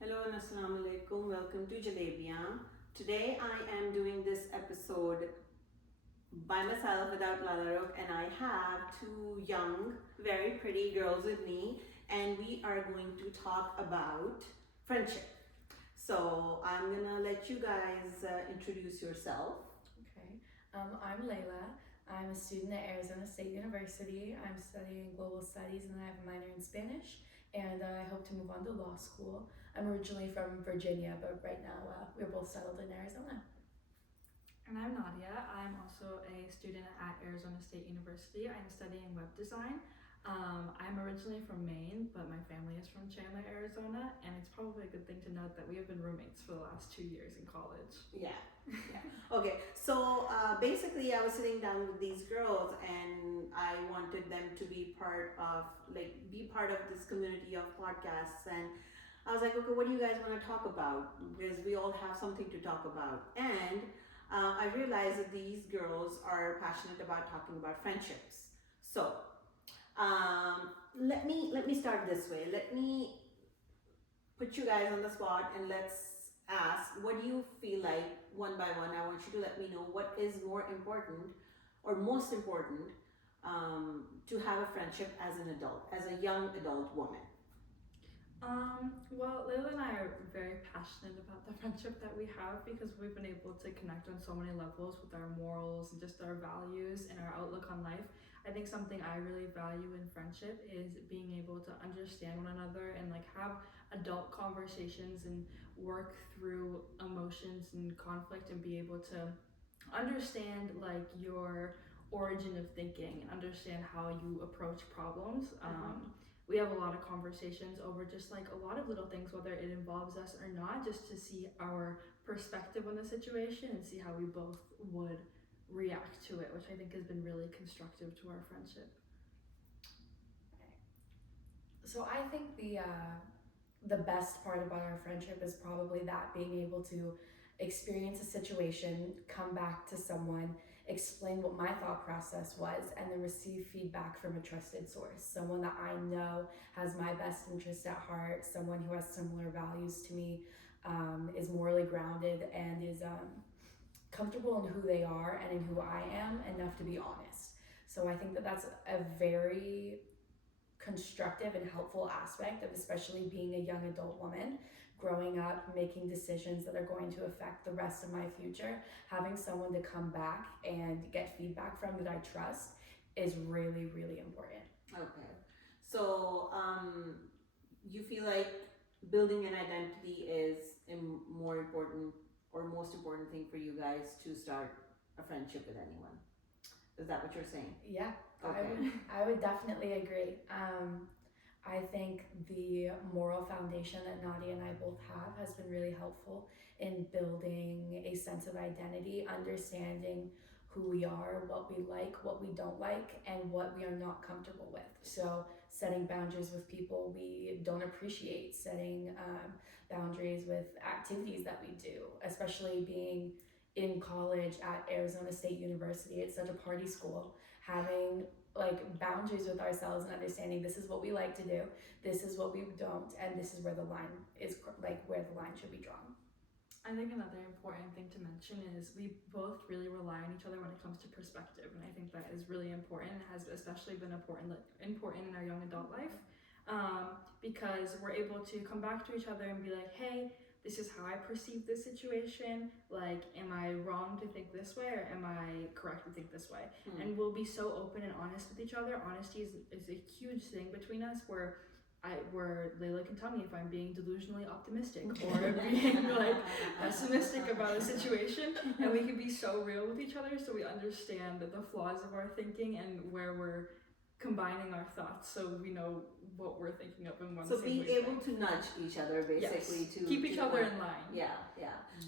Hello and assalamu alaikum. Welcome to Jalebiyan. Today I am doing this episode by myself without Layla, and I have two young, very pretty girls with me, and we are going to talk about friendship. So I'm gonna let you guys introduce yourself. Okay. I'm Layla. I'm a student at Arizona State University. I'm studying global studies and I have a minor in Spanish. And I hope to move on to law school. I'm originally from Virginia, but right now we're both settled in Arizona. And I'm Nadia. I'm also a student at Arizona State University. I'm studying web design. I'm originally from Maine, but my family is from Chandler, Arizona, and it's probably a good thing to note that we have been roommates for the last 2 years in college. Yeah. Okay. So basically, I was sitting down with these girls, and I wanted them to be part of, be part of this community of podcasts. And I was like, okay, what do you guys want to talk about? Because we all have something to talk about. And I realized that these girls are passionate about talking about friendships. So let me start this way. Let me put you guys on the spot and let's ask, what do you feel like, one by one? I want you to let me know what is more important or most important to have a friendship as an adult, as a young adult woman. Well, Layla and I are very passionate about the friendship that we have because we've been able to connect on so many levels with our morals and just our values and our outlook on life. I think something I really value in friendship is being able to understand one another and have adult conversations and work through emotions and conflict and be able to understand your origin of thinking and understand how you approach problems. We have a lot of conversations over just a lot of little things, whether it involves us or not, just to see our perspective on the situation and see how we both would react to it, which I think has been really constructive to our friendship. So I think the best part about our friendship is probably that being able to experience a situation, come back to someone, explain what my thought process was, and then receive feedback from a trusted source. Someone that I know has my best interest at heart, someone who has similar values to me, is morally grounded, and is comfortable in who they are and in who I am enough to be honest. So I think that that's a very constructive and helpful aspect of especially being a young adult woman, growing up, making decisions that are going to affect the rest of my future. Having someone to come back and get feedback from that I trust is really, really important. Okay. So you feel like building an identity is a more important or most important thing for you guys to start a friendship with anyone. Is that what you're saying? Yeah, Okay. I would definitely agree. I think the moral foundation that Nadia and I both have has been really helpful in building a sense of identity, understanding who we are, what we like, what we don't like, and what we are not comfortable with. So, setting boundaries with people we don't appreciate, setting boundaries with activities that we do, especially being in college at Arizona State University. It's such a party school. Having boundaries with ourselves and understanding this is what we like to do, this is what we don't, and this is where the line is, where the line should be drawn. I think another important thing to mention is we both really rely on each other when it comes to perspective, and I think that is really important. It has especially been important in our young adult life, because we're able to come back to each other and be like, hey, this is how I perceive this situation. Am I wrong to think this way, or am I correct to think this way? And we'll be so open and honest with each other. Honesty is a huge thing between us, where Layla can tell me if I'm being delusionally optimistic or being pessimistic about a situation, and we can be so real with each other, so we understand the flaws of our thinking and where we're combining our thoughts, so we know what we're thinking of in one. So being able to nudge each other, basically, yes, to keep each other in line. Yeah.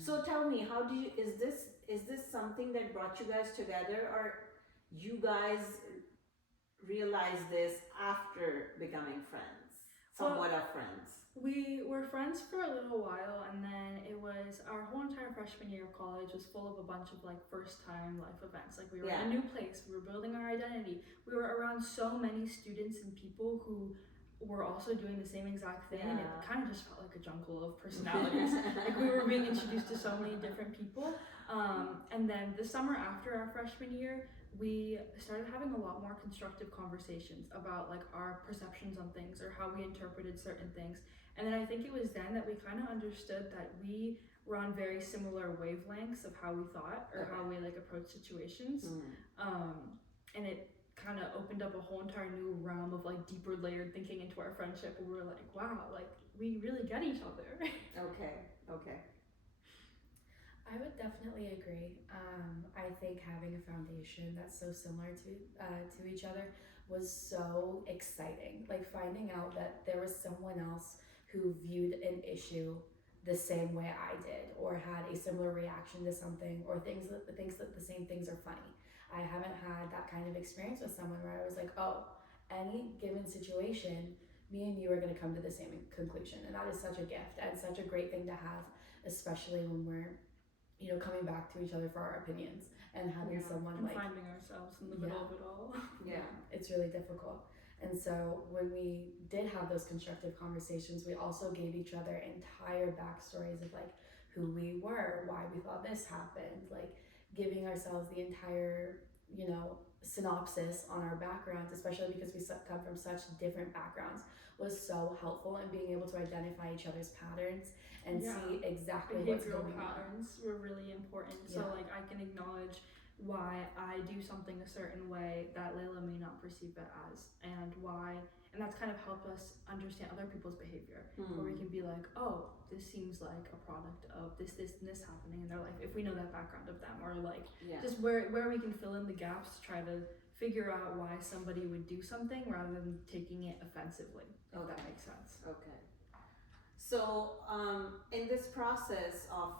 So tell me, how do you? Is this something that brought you guys together, or you guys realized this after becoming friends, somewhat of friends? We were friends for a little while, and then it was our whole entire freshman year of college was full of a bunch of first time life events. We were in a new place, we were building our identity, we were around so many students and people who were also doing the same exact thing, and it Yeah. kind of just felt like a jungle of personalities. Like we were being introduced to so many different people. And then the summer after our freshman year, we started having a lot more constructive conversations about like our perceptions on things or how we interpreted certain things. And then I think it was then that we kind of understood that we were on very similar wavelengths of how we thought or how we like approach situations. And it kind of opened up a whole entire new realm of like deeper layered thinking into our friendship, and we were like, wow, like we really get each other. Okay. I would definitely agree. I think having a foundation that's so similar to each other was so exciting. Like finding out that there was someone else who viewed an issue the same way I did, or had a similar reaction to something, or thinks that the same things are funny. I haven't had that kind of experience with someone where I was like, oh, any given situation, me and you are going to come to the same conclusion, and that is such a gift and such a great thing to have, especially when we're coming back to each other for our opinions and having someone and like finding ourselves in the middle of it all. It's really difficult. And so when we did have those constructive conversations, we also gave each other entire backstories of like who we were, why we thought this happened, like giving ourselves the entire, synopsis on our backgrounds, especially because we come from such different backgrounds, was so helpful in being able to identify each other's patterns and see exactly what's behavioral going patterns on. were really important. So like I can acknowledge why I do something a certain way that Layla may not perceive it as, and that's kind of helped us understand other people's behavior, where we can be like, oh, this seems like a product of this and this happening in their life, if we know that background of them, or like just where we can fill in the gaps to try to figure out why somebody would do something rather than taking it offensively, if that makes sense. Okay. So, in this process of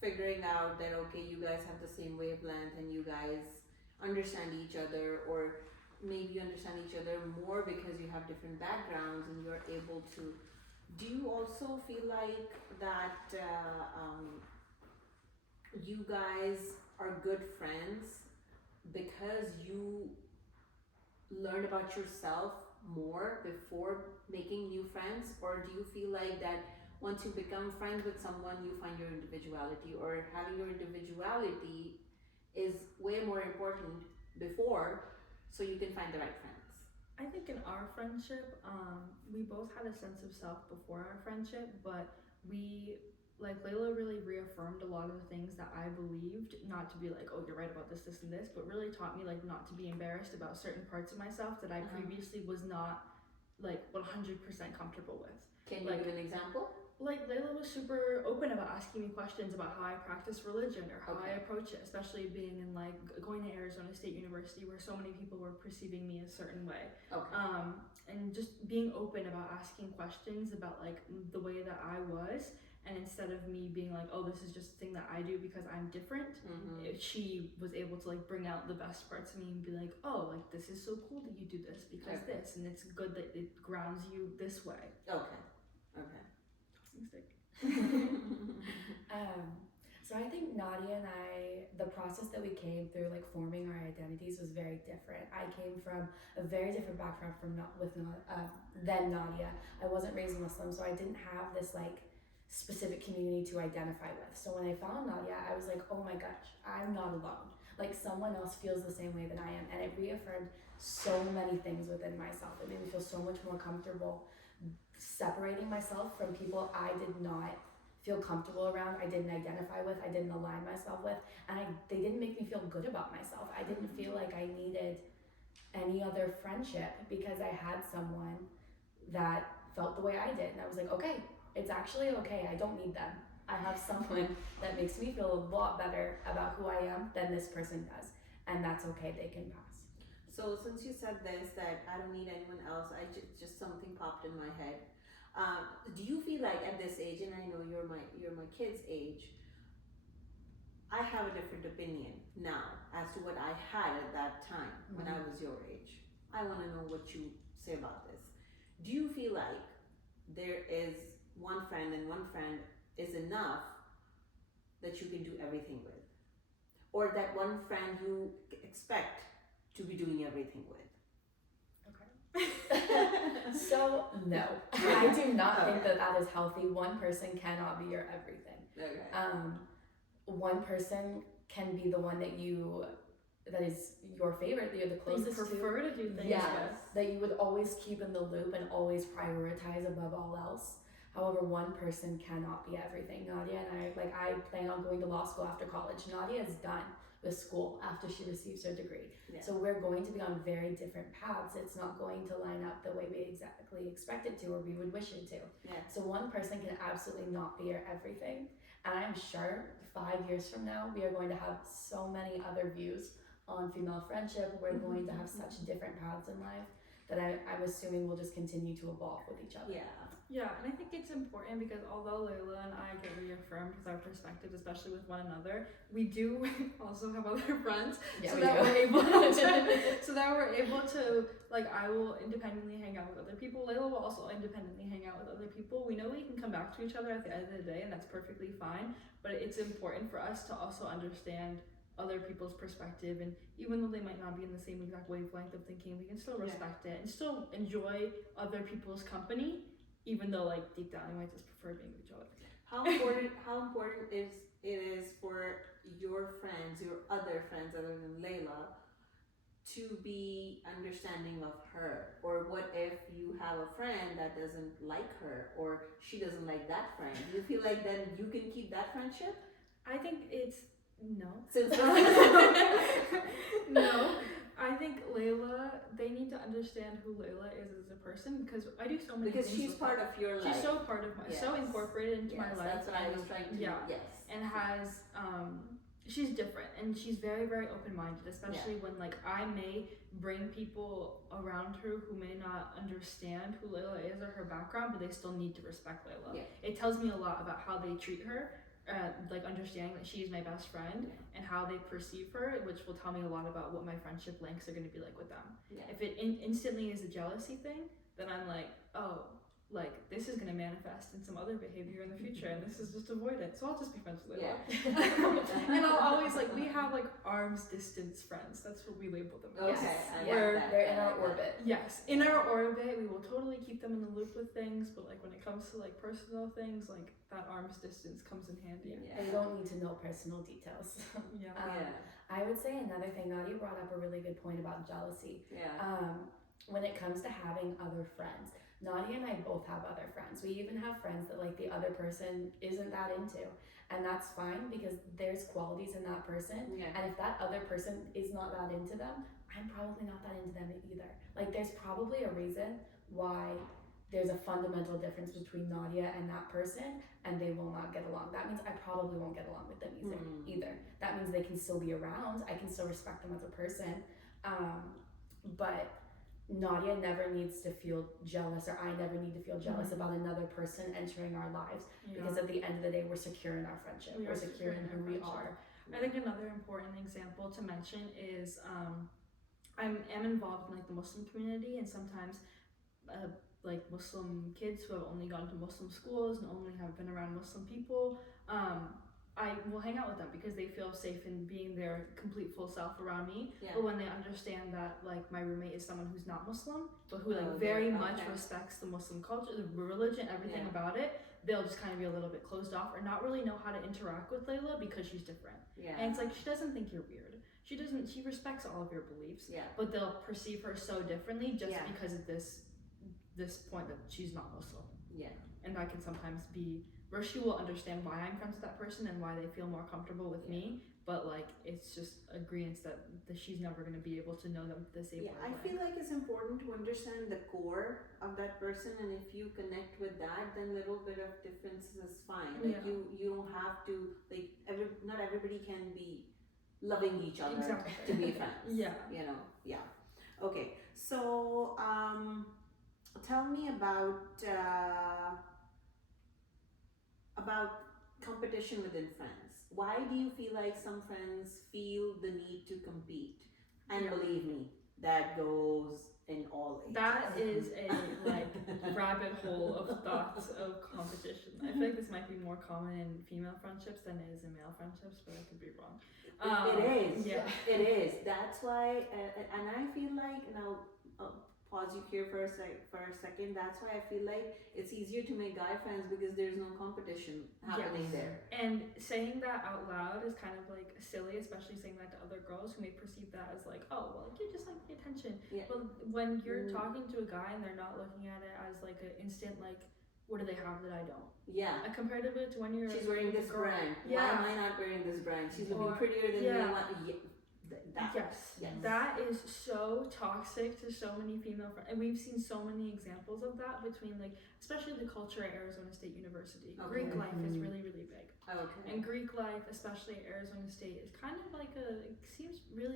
figuring out that, okay, you guys have the same wavelength and you guys understand each other, or maybe you understand each other more because you have different backgrounds and you're able to, do you also feel like that you guys are good friends because you learned about yourself more before making new friends, or do you feel like that once you become friends with someone you find your individuality, or having your individuality is way more important before so you can find the right friends? I think in our friendship, we both had a sense of self before our friendship, but Layla really reaffirmed a lot of the things that I believed, not to be like, oh, you're right about this, this, and this, but really taught me like not to be embarrassed about certain parts of myself that I previously was not like 100% comfortable with. Can you give an example? Like Layla was super open about asking me questions about how I practice religion or how I approach it, especially being in like going to Arizona State University where so many people were perceiving me a certain way. And just being open about asking questions about like the way that I was, and instead of me being like, oh, this is just a thing that I do because I'm different, she was able to like bring out the best parts of me and be like, oh, like this is so cool that you do this because this, and it's good that it grounds you this way. Okay. Stick. So I think Nadia and I, the process that we came through, like forming our identities, was very different. I came from a very different background than Nadia. I wasn't raised Muslim, so I didn't have this like specific community to identify with. So when I found Nadia, I was like, oh my gosh, I'm not alone. Like someone else feels the same way that I am, and it reaffirmed so many things within myself. It made me feel so much more comfortable separating myself from people I did not feel comfortable around, I didn't identify with, I didn't align myself with, and they didn't make me feel good about myself. I didn't feel like I needed any other friendship because I had someone that felt the way I did, and I was like, okay, it's actually okay, I don't need them. I have someone that makes me feel a lot better about who I am than this person does, and that's okay, they can pass. So since you said this, that I don't need anyone else, just something popped in my head. Do you feel like at this age, and I know you're my kid's age, I have a different opinion now as to what I had at that time when I was your age. I want to know what you say about this. Do you feel like there is one friend and one friend is enough that you can do everything with? Or that one friend you expect to be doing everything with? Okay. So no, I do not think Okay. that is healthy. One person cannot be your everything. Okay. One person can be the one that is your favorite, that you're the That you closest to. prefer to do things Yes, with. that you would always keep in the loop and always prioritize above all else. However, one person cannot be everything. Nadia and I plan on going to law school after college. Nadia is done with school after she receives her degree. Yeah. So we're going to be on very different paths. It's not going to line up the way we exactly expect it to or we would wish it to. Yeah. So one person can absolutely not be your everything. And I'm sure 5 years from now, we are going to have so many other views on female friendship. We're going to have such different paths in life that I'm assuming we'll just continue to evolve with each other. Yeah. Yeah, and I think it's important because although Layla and I get reaffirmed with our perspectives, especially with one another, we do also have other friends, Yeah, so we that do. we're able to, so that we're able to, like, I will independently hang out with other people. Layla will also independently hang out with other people. We know we can come back to each other at the end of the day, and that's perfectly fine. But it's important for us to also understand other people's perspective, and even though they might not be in the same exact wavelength of thinking, we can still respect it and still enjoy other people's company, even though like deep down we might just prefer being with each other. How important is it is for your friends, your other friends other than Layla, to be understanding of her? Or what if you have a friend that doesn't like her, or she doesn't like that friend? Do you feel like then you can keep that friendship? I think it's no. Since No, I think Layla, they need to understand who Layla is as a person, because I do so many because things she's with part her. of your life. She's so part of my, so Yes. incorporated into my Yes, life. that's what I was trying to. Yeah. Yes. And has she's different, and she's very, very open-minded, especially when like I may bring people around her who may not understand who Layla is or her background, but they still need to respect Layla. Yeah. It tells me a lot about how they treat her, like understanding that she's my best friend and how they perceive her, which will tell me a lot about what my friendship links are going to be like with them. Yeah. If it instantly is a jealousy thing, then I'm like, oh, like this is going to manifest in some other behavior in the future, and this is just avoid it, so I'll just be friends with Layla. And I'll always like, we have like arm's distance friends, that's what we label them as. Okay. They're in our orbit. Yes, in our orbit, we will totally keep them in the loop with things, but like when it comes to like personal things, like that arm's distance comes in handy. And you don't need to know personal details. Yeah. I would say another thing, Nadia brought up a really good point about jealousy. Yeah. When it comes to having other friends, Nadia and I both have other friends. We even have friends that like the other person isn't that into. And that's fine because there's qualities in that person. Yeah. And if that other person is not that into them, I'm probably not that into them either. Like there's probably a reason why there's a fundamental difference between Nadia and that person, and they will not get along. That means I probably won't get along with them either. That means they can still be around. I can still respect them as a person. But Nadia never needs to feel jealous, or I never need to feel jealous about another person entering our lives, because at the end of the day, we're secure in our friendship. We're secure in who we are. I think another important example to mention is I am involved in like the Muslim community, and sometimes like Muslim kids who have only gone to Muslim schools and only have been around Muslim people, I will hang out with them because they feel safe in being their complete full self around me. Yeah. But when they understand that like my roommate is someone who's not Muslim, but who like very much respects the Muslim culture, the religion, everything about it, they'll just kind of be a little bit closed off or not really know how to interact with Layla because she's different. Yeah. And it's like, she doesn't think you're weird. She respects all of your beliefs. Yeah. But they'll perceive her so differently just Yeah. because of this point that she's not Muslim. Yeah. And that can sometimes be where she will understand why I'm friends with that person and why they feel more comfortable with me, but like it's just agreements that she's never going to be able to know them the same way. I feel like it's important to understand the core of that person, and if you connect with that, then little bit of differences is fine. Like you don't have to like not everybody can be loving each other to be friends. Yeah. You know. Yeah. Okay. So tell me about competition within friends. Why do you feel like some friends feel the need to compete? And believe me, that goes in all ages. That is a like rabbit hole of thoughts of competition. I feel like this might be more common in female friendships than it is in male friendships, but I could be wrong. It is. Yeah. It is. That's why, and I feel like now pause you here for a second. That's why I feel like it's easier to make guy friends because there's no competition happening Yes. there. And saying that out loud is kind of like silly, especially saying that to other girls who may perceive that as like, oh, well, like, you're just like the attention. Yeah. But when you're talking to a guy and they're not looking at it as like an instant, like, what do they have that I don't? Yeah. Compared to it to when you're She's wearing this girl. brand. Yeah. Why am I not wearing this brand? She's looking Or- prettier than yeah. me. That. Yes. That is so toxic to so many female friends. And we've seen so many examples of that between, like, especially the culture at Arizona State University. Okay. Greek life is really, really big. Okay. And Greek life, especially at Arizona State, is kind of like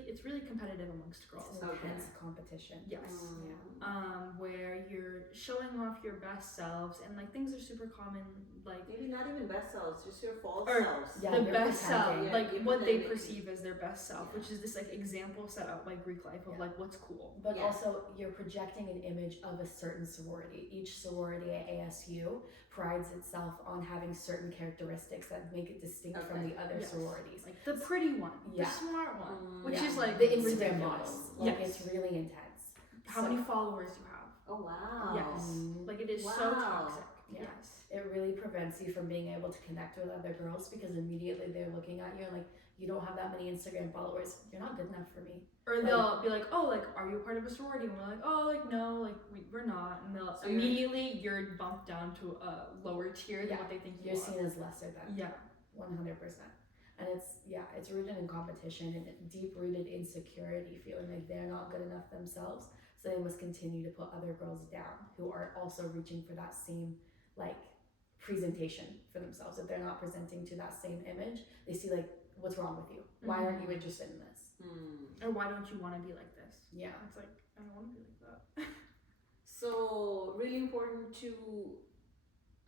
it's really competitive amongst girls. It's an intense competition. Yes. Yeah. Where you're showing off your best selves and like things are super common, like Maybe not even best selves, just your false Or- selves. Yeah, the you're best self, pretending. Yeah, like you're what they pretending. perceive as their best self, which is this like example set out by Greek life of Yeah. like what's cool. But Yeah. also, you're projecting an image of a certain sorority. Each sorority at ASU prides itself on having certain characteristics that make it distinct from the other Yes. sororities. Like the pretty one, Yeah. the smart one, which Yeah. is like The Instagram ridiculous. models. Like, Yes. it's really intense. How So many followers you have? Oh wow. Yes. Like it is so Wow. toxic. Yeah. Yes. it really prevents you from being able to connect with other girls because immediately they're looking at you and like, you don't have that many Instagram followers. You're not good enough for me. Or they'll be like, oh, like, are you a part of a sorority? And we're like, oh, like, no, like, we're not. And they'll So you're- immediately you're bumped down to a lower tier than Yeah. what they think you You're are. seen as lesser than. Yeah. 100%. And it's rooted in competition and deep rooted insecurity, feeling like they're not good enough themselves. So they must continue to put other girls down who are also reaching for that same like presentation for themselves. If they're not presenting to that same image, they see like, what's wrong with you? Why aren't you interested in this? Or why don't you want to be like this? Yeah. It's like, I don't want to be like that. So really important to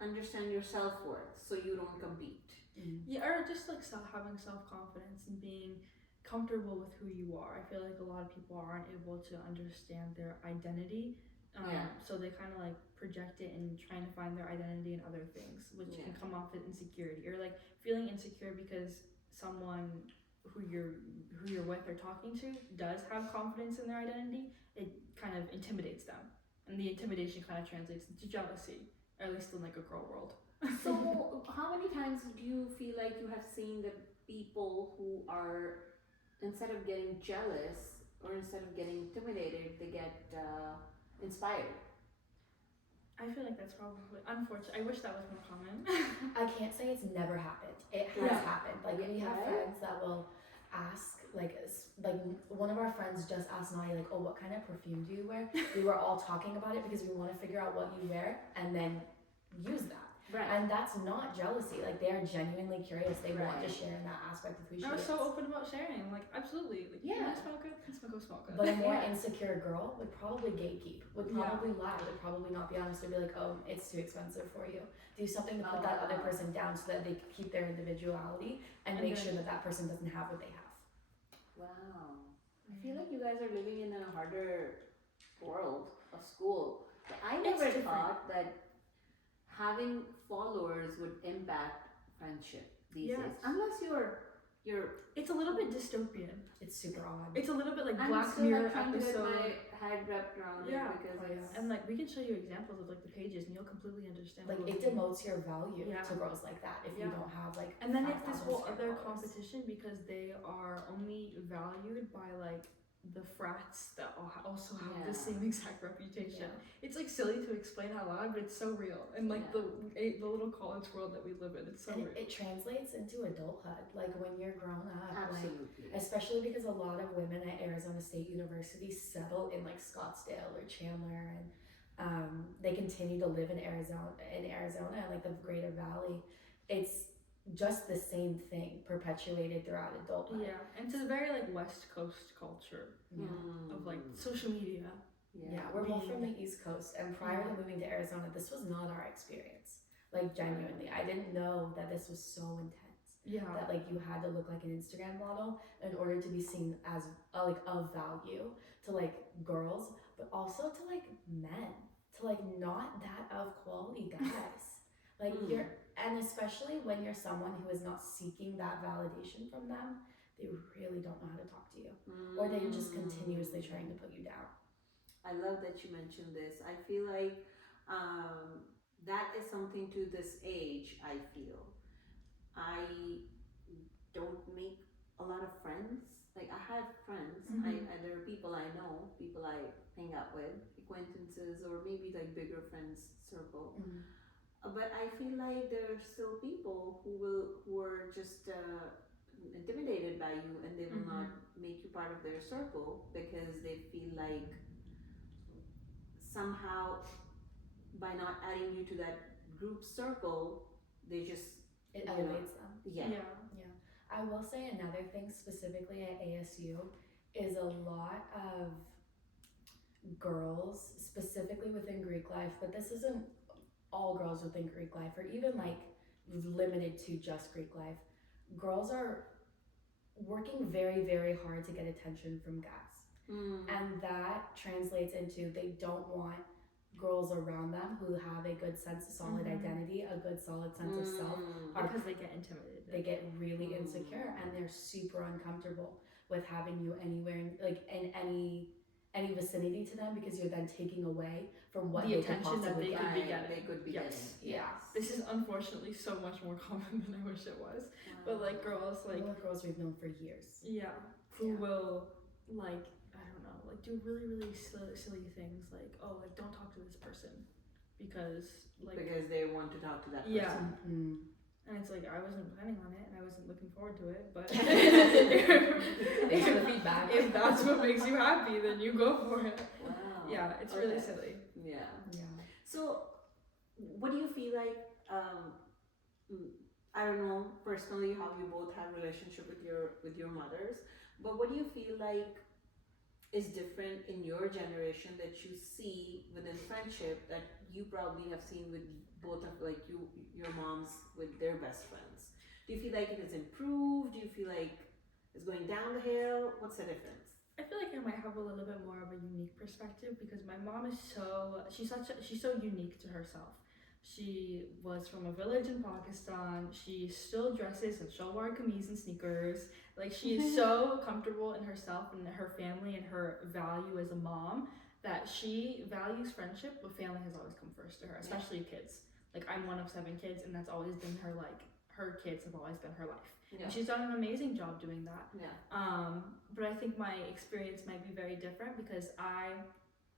understand your self-worth so you don't compete. Yeah, or just like having self-confidence and being comfortable with who you are. I feel like a lot of people aren't able to understand their identity. So they kind of like project it and trying to find their identity in other things, which can come off as insecurity or like feeling insecure because someone who you're with or talking to does have confidence in their identity. It kind of intimidates them, and the intimidation kind of translates into jealousy, or at least in like a girl world. So how many times do you feel like you have seen that people who are, instead of getting jealous or instead of getting intimidated, they get inspired? I feel like that's probably unfortunate. I wish that was more common. I can't say it's never happened. It has Right. happened. Like we have Right. friends that will ask, like one of our friends just asked Nadia, like, oh, what kind of perfume do you wear? We were all talking about it because we want to figure out what you wear and then use that. Right. And that's not jealousy. Like they are genuinely curious. They want to Right. share in that aspect of who she I was is. so open about sharing. I'm like, absolutely. Like, Yeah. You want to smoke it? Let's go smoke it. But a more Yeah. insecure girl would probably gatekeep, would probably lie, would probably not be honest, would be like, oh, it's too expensive for you. Do something to put that other person down so that they keep their individuality and make sure that that person doesn't have what they have. Wow. I feel like you guys are living in a harder world of school. But I never different. thought that having followers would impact friendship these Yes. days. Unless you're It's a little bit dystopian. It's super odd. It's a little bit like I'm Black still Mirror like trying to get episode. my head wrapped around Yeah. it because Oh, yeah. it's And like we can show you examples of like the pages and you'll completely understand. Like what it we mean. demotes your value Yeah. to girls like that if you Yeah. don't have like. And then it's this 5,000 whole Instagram other followers. competition because they are only valued by like the frats that also have Yeah. the same exact reputation. Yeah. It's like silly to explain out loud, but it's so real. And like the little college world that we live in, it's so And real. it translates into adulthood, like when you're grown up, like absolutely. especially because a lot of women at Arizona State University settle in like Scottsdale or Chandler, and they continue to live in Arizona and like the Greater Valley. It's just the same thing perpetuated throughout adulthood. Yeah, and it's a very like West Coast culture Yeah. of like social media. Yeah, we're both from the East Coast, and prior to moving to Arizona, this was not our experience. Like genuinely, I didn't know that this was so intense. Yeah. That like you had to look like an Instagram model in order to be seen as like of value to like girls, but also to like men, to like not that of quality guys. Like you're, and especially when you're someone who is not seeking that validation from them, they really don't know how to talk to you, or they're just continuously trying to put you down. I love that you mentioned this. I feel like um, that is something to this age. I feel I don't make a lot of friends. Like I have friends. Mm-hmm. There are people I know, people I hang out with, acquaintances, or maybe like bigger friends circle. Mm. But I feel like there are still people who are just intimidated by you, and they will not Mm-hmm. make you part of their circle because they feel like somehow by not adding you to that group circle, they just It you know elevates them. yeah. Yeah. Yeah. I will say another thing specifically at ASU is a lot of girls, specifically within Greek life, but this isn't all girls within Greek life or even like limited to just Greek life. Girls are working very, very hard to get attention from guys. And that translates into they don't want girls around them who have a good sense of solid identity, a good solid sense of self, Because they get intimidated. they get really insecure and they're super uncomfortable with having you anywhere like in any vicinity to them because you're then taking away from what the they could attention that possibly they get. could be Right, getting. they could be Yes. getting. Yeah. This is unfortunately so much more common than I wish it was. But like girls, like Well, girls we've known for years. yeah, who Yeah. will like I don't know, like do really really silly things like oh like don't talk to this person because like because they want to talk to that person. Yeah. Mm-hmm. and it's like I wasn't planning on it and I wasn't looking forward to it, but Thanks for the feedback. if that's what makes you happy, then you go for it. Wow. Yeah, it's Okay. really silly. Yeah. Yeah. So, what do you feel like? I don't know personally how you both have relationship with your mothers, but what do you feel like is different in your generation that you see within friendship that you probably have seen with both of like your moms with their best friends? Do you feel like it has improved? Do you feel like it's going down the hill? What's the difference? I feel like I might have a little bit more of a unique perspective because my mom is she's so unique to herself. She was from a village in Pakistan. She still dresses in shalwar kameez and sneakers. Like she is so comfortable in herself and her family and her value as a mom that she values friendship, but family has always come first to her, especially kids. Like I'm one of 7 kids, and that's always been her her kids have always been her life. Yeah. And she's done an amazing job doing that. Yeah. But I think my experience might be very different because I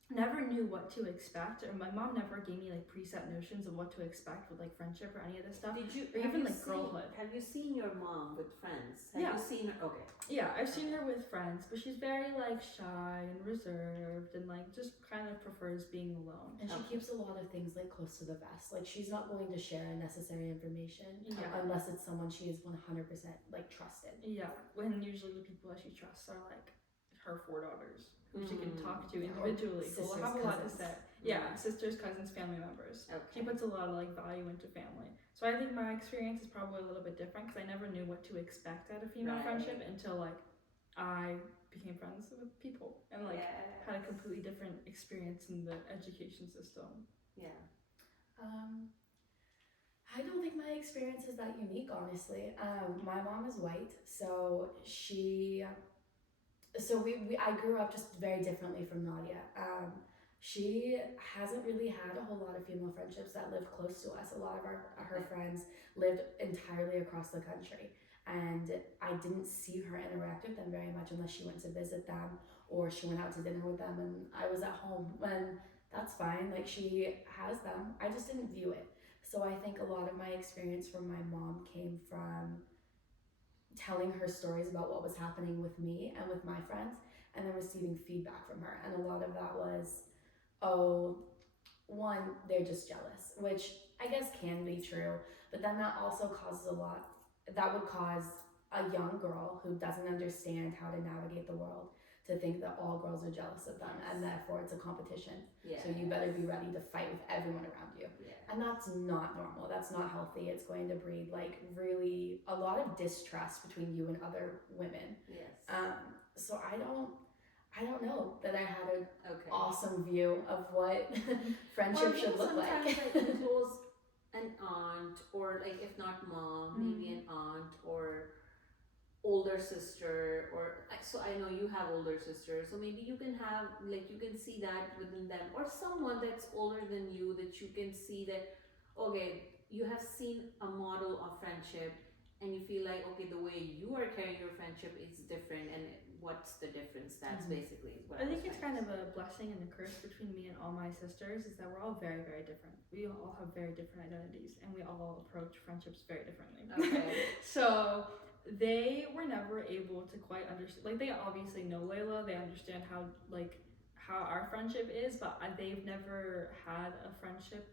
never knew what to expect, or my mom never gave me like preset notions of what to expect with like friendship or any of this stuff. Did you? Or have even you like seen- girlhood. Have you seen your mom with friends? Have Yeah. you seen her? Okay. Yeah, I've seen her with friends, but she's very like shy and reserved and like just kind of prefers being alone. And she Okay. keeps a lot of things like close to the vest. Like she's not going to share unnecessary information Yeah. unless it's someone she is 100% like trusted. Yeah, when usually the people that she trusts are like her 4 daughters who she can talk to Or individually, who will sisters, have a lot to cousins. say. Yeah, sisters, cousins, family members. Okay. She puts a lot of like value into family. So I think my experience is probably a little bit different because I never knew what to expect out of female Right. friendship until like I became friends with people and like Yes. had a completely different experience in the education system. Yeah. I don't think my experience is that unique, honestly. My mom is white, so I grew up just very differently from Nadia. She hasn't really had a whole lot of female friendships that lived close to us. A lot of her friends lived entirely across the country, and I didn't see her interact with them very much unless she went to visit them or she went out to dinner with them, and I was at home. And that's fine. Like she has them. I just didn't view it. So I think a lot of my experience from my mom came from telling her stories about what was happening with me and with my friends, and then receiving feedback from her. And a lot of that was, oh, one, they're just jealous, which I guess can be true, but then that also causes that would cause a young girl who doesn't understand how to navigate the world to think that all girls are jealous of them, and therefore it's a competition. Yeah. So you better be ready to fight with everyone around you. Yeah. And that's not normal. That's not healthy. It's going to breed like really a lot of distrust between you and other women. Yes. So I don't know that I had an Okay. awesome view of what friendship Or should maybe look sometimes, like. it was an aunt, or like if not mom, maybe an aunt or older sister, or so I know you have older sisters, so maybe you can have, like, you can see that within them, or someone that's older than you, that you can see that, okay, you have seen a model of friendship, and you feel like, okay, the way you are carrying your friendship is different, and what's the difference? That's basically what I was think it's trying kind to of a blessing and a curse between me and all my sisters is that we're all very, very different. We all have very different identities and we all approach friendships very differently. Okay. So they were never able to quite understand, like they obviously know Layla, they understand how our friendship is, but they've never had a friendship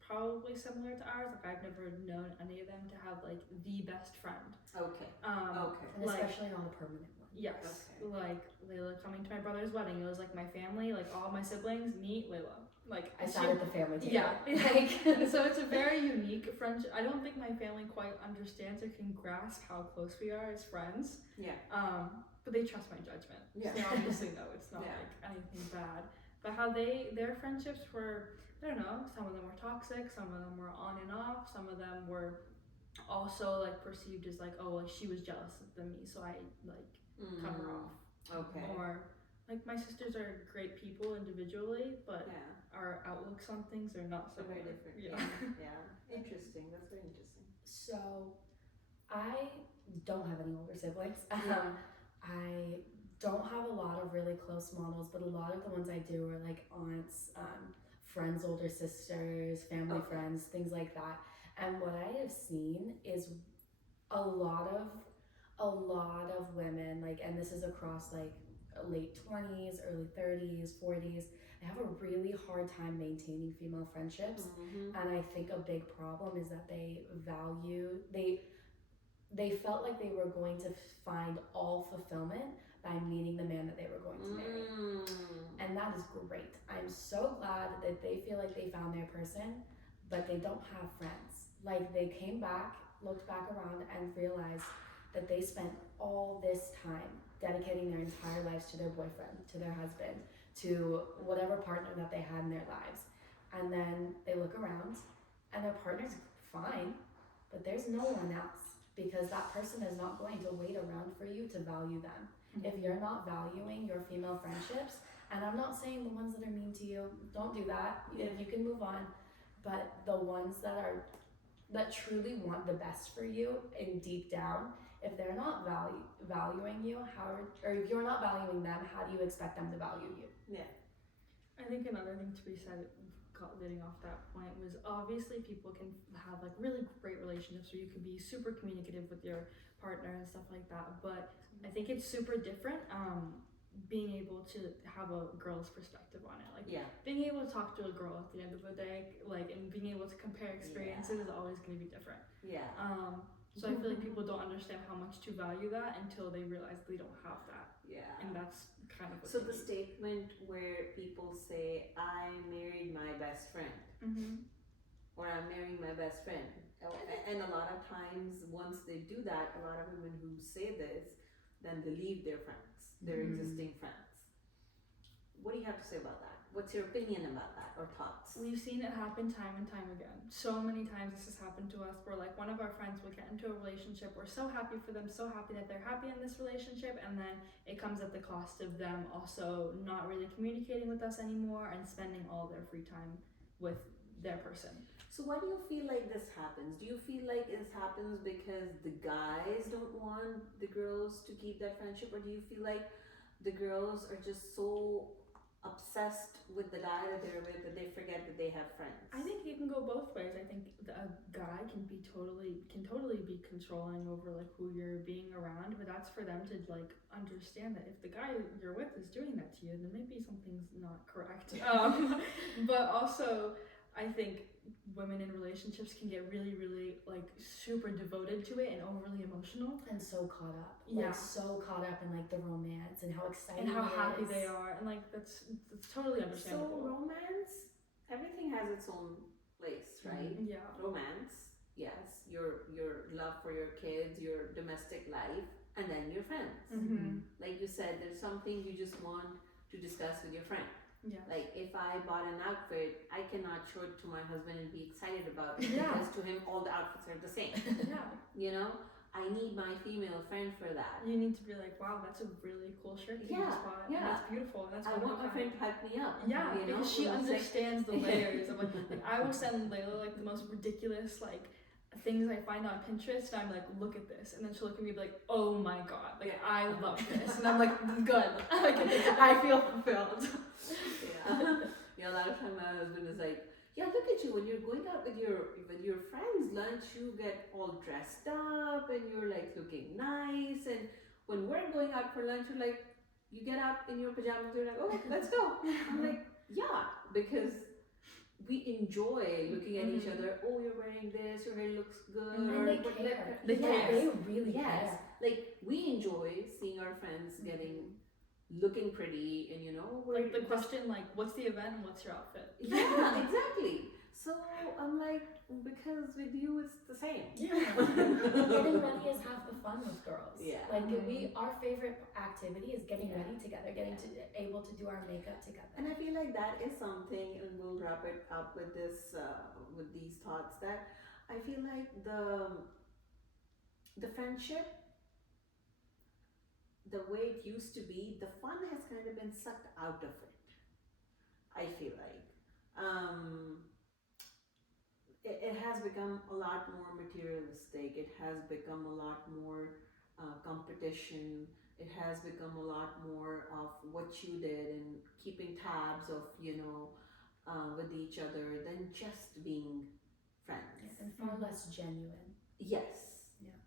probably similar to ours. Like I've never known any of them to have like the best friend. Okay. Okay. And especially not a permanent one. Yes. Okay. Like Layla coming to my brother's wedding, it was like my family, like all my siblings meet Layla. Like I sat at the family table. Yeah. Like, So it's a very unique friendship. I don't think my family quite understands or can grasp how close we are as friends. Yeah. But they trust my judgment. Yeah. So they obviously know it's not Yeah. like anything bad. But how their friendships were, I don't know, some of them were toxic, some of them were on and off, some of them were also like perceived as like, oh, like she was jealous than me, so I like cut her off. Okay. Or like my sisters are great people individually, but Yeah. our outlooks on things are not so Very different. Yeah. Yeah. Interesting. That's very interesting. so I don't have any older siblings. I don't have a lot of really close models, but a lot of the ones I do are like aunts, friends, older sisters, family friends, things like that. And what I have seen is a lot of women, like, and this is across like late 20s, early 30s, 40s, they have a really hard time maintaining female friendships. And I think a big problem is that they felt like they were going to find all fulfillment by meeting the man that they were going to marry. And that is great. I'm so glad that they feel like they found their person, but they don't have friends. Like they came back, looked back around, and realized that they spent all this time dedicating their entire lives to their boyfriend, to their husband, to whatever partner that they had in their lives. And then they look around and their partner's fine, but there's no one else, because that person is not going to wait around for you to value them. If you're not valuing your female friendships, and I'm not saying the ones that are mean to you, don't do that. If you can move on, but the ones that truly want the best for you and deep down, if they're not valuing you, or if you're not valuing them, how do you expect them to value you? Yeah. I think another thing to be said, leading off that point, was obviously people can have like really great relationships where you can be super communicative with your partner and stuff like that, but I think it's super different being able to have a girl's perspective on it, like being able to talk to a girl at the end of the day, like, and being able to compare experiences is always going to be different. So I feel like people don't understand how much to value that until they realize they don't have that. And that's kind of what so the statement where people say, I married my best friend, or I'm marrying my best friend, and a lot of times once they do that, a lot of women who say this, then they leave their friends, their existing friends. What do you have to say about that? What's your opinion about that, or thoughts? We've seen it happen time and time again. So many times this has happened to us, where like one of our friends will get into a relationship, we're so happy for them, so happy that they're happy in this relationship, and then it comes at the cost of them also not really communicating with us anymore and spending all their free time with their person. So why do you feel like this happens? Do you feel like this happens because the guys don't want the girls to keep that friendship, or do you feel like the girls are just so obsessed with the guy that they're with that they forget that they have friends? I think it can go both ways. I think a guy can totally be controlling over like who you're being around, but that's for them to like understand that if the guy you're with is doing that to you, then maybe something's not correct. But also I think women in relationships can get really, really like super devoted to it and overly emotional and so caught up. So caught up in like the romance and how exciting and how happy is. they are, and like that's totally understandable. So romance, everything has its own place, right? Romance, yes, your love for your kids, your domestic life, and then your friends. Like you said, there's something you just want to discuss with your friend. Like if I bought an outfit, I cannot show it to my husband and be excited about it because to him all the outfits are the same. You know, I need my female friend for that. You need to be like, wow, that's a really cool shirt that you just bought. And that's beautiful. And that's I want my friend to hype me up. Yeah, you know? because she Almost understands the layers of like I will send Layla like the most ridiculous like things I find on Pinterest, and I'm like, look at this, and then she'll look at me and be like, oh my god, like I love this, and I'm like, good, like I feel fulfilled. Yeah, a lot of time my husband is like, yeah, look at you when you're going out with your friends lunch, you get all dressed up and you're like looking nice, and when we're going out for lunch, you're like, you get up in your pajamas, you're like, oh, let's go. I'm like, yeah, because we enjoy looking at each other. Oh, you're wearing this, your hair looks good. And they care. They care. They really care. Like we enjoy seeing our friends looking pretty, and we're like the question like, what's the event and what's your outfit? Yeah, exactly. So I'm like, because with you it's the same. Yeah. Getting ready is half the fun with girls. Yeah. Like our favorite activity is getting ready together, able to do our makeup together. And I feel like that is something, and we'll wrap it up with this, with these thoughts, that I feel like the friendship, the way it used to be, the fun has kind of been sucked out of it. I feel like. It has become a lot more materialistic. It has become a lot more competition. It has become a lot more of what you did and keeping tabs of, with each other than just being friends. Yes, and far less genuine. Yes. Yeah.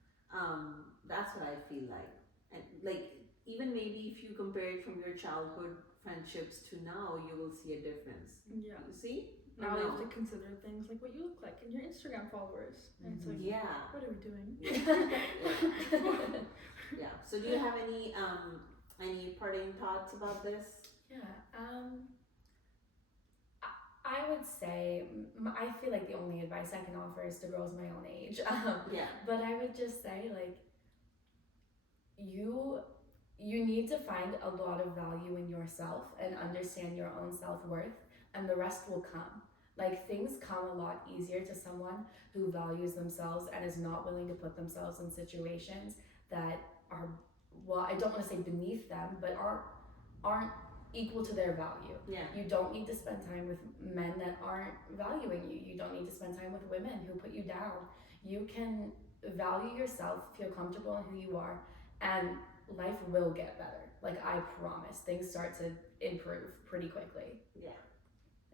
That's what I feel like. And like, even maybe if you compare it from your childhood friendships to now, you will see a difference. Yeah. You see? Now you have to consider things like what you look like and your Instagram followers. And it's like, what are we doing? Yeah. So do you have any parting thoughts about this? Yeah. I would say, I feel like the only advice I can offer is to girls my own age. But I would just say, like, you need to find a lot of value in yourself and understand your own self-worth, and the rest will come. Like, things come a lot easier to someone who values themselves and is not willing to put themselves in situations that are, well, I don't want to say beneath them, but aren't equal to their value. Yeah. You don't need to spend time with men that aren't valuing you. You don't need to spend time with women who put you down. You can value yourself, feel comfortable in who you are, and life will get better. Like, I promise. Things start to improve pretty quickly. Yeah.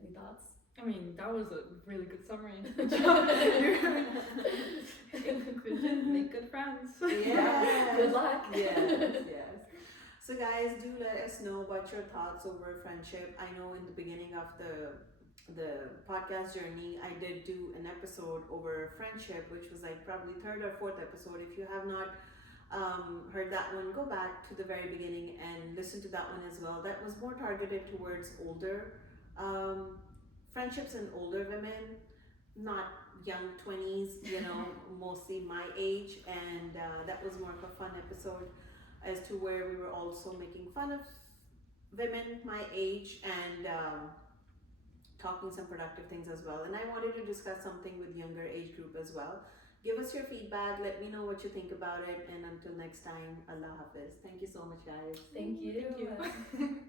Any thoughts? I mean, that was a really good summary. In conclusion, make good friends. Yeah. Good luck. Yes. So guys, do let us know about your thoughts over friendship. I know in the beginning of the podcast journey, I did do an episode over friendship, which was like probably third or fourth episode. If you have not heard that one, go back to the very beginning and listen to that one as well. That was more targeted towards older friendships and older women, not young 20s, mostly my age. And that was more of a fun episode as to where we were also making fun of women my age and talking some productive things as well. And I wanted to discuss something with younger age group as well. Give us your feedback. Let me know what you think about it. And until next time, Allah Hafiz. Thank you so much, guys. Thank you. Thank you.